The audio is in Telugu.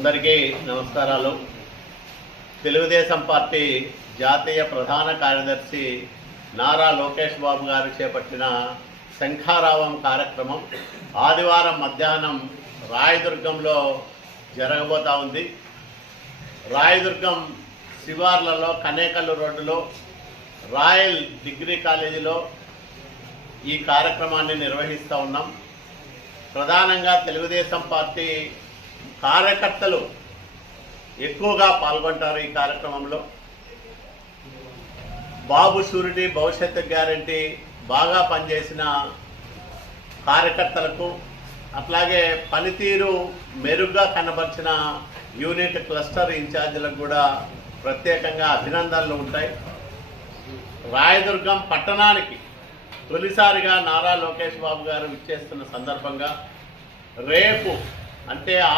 అందరికీ నమస్కారాలు. తెలుగుదేశం పార్టీ జాతీయ ప్రధాన కార్యదర్శి నారా లోకేష్ బాబు గారు చేపట్టిన శంఖారావం కార్యక్రమం ఆదివారం మధ్యాహ్నం రాయదుర్గంలో జరగబోతా ఉంది. రాయదుర్గం శివార్లలో కనేకల్లు రోడ్డులో రాయల్ డిగ్రీ కాలేజీలో ఈ కార్యక్రమాన్ని నిర్వహిస్తూ ఉన్నాం. ప్రధానంగా తెలుగుదేశం పార్టీ కార్యకర్తలు ఎక్కువగా పాల్గొంటారు. ఈ కార్యక్రమంలో బాబు షూరిటీ భవిష్యత్తు గ్యారంటీ బాగా పనిచేసిన కార్యకర్తలకు, అట్లాగే పనితీరు మెరుగ్గా కనబరిచిన యూనిట్ క్లస్టర్ ఇన్ఛార్జీలకు కూడా ప్రత్యేకంగా అభినందనలు ఉంటాయి. రాయదుర్గం పట్టణానికి తొలిసారిగా నారా లోకేష్ బాబు గారు విచ్చేస్తున్న సందర్భంగా రేపు అంటే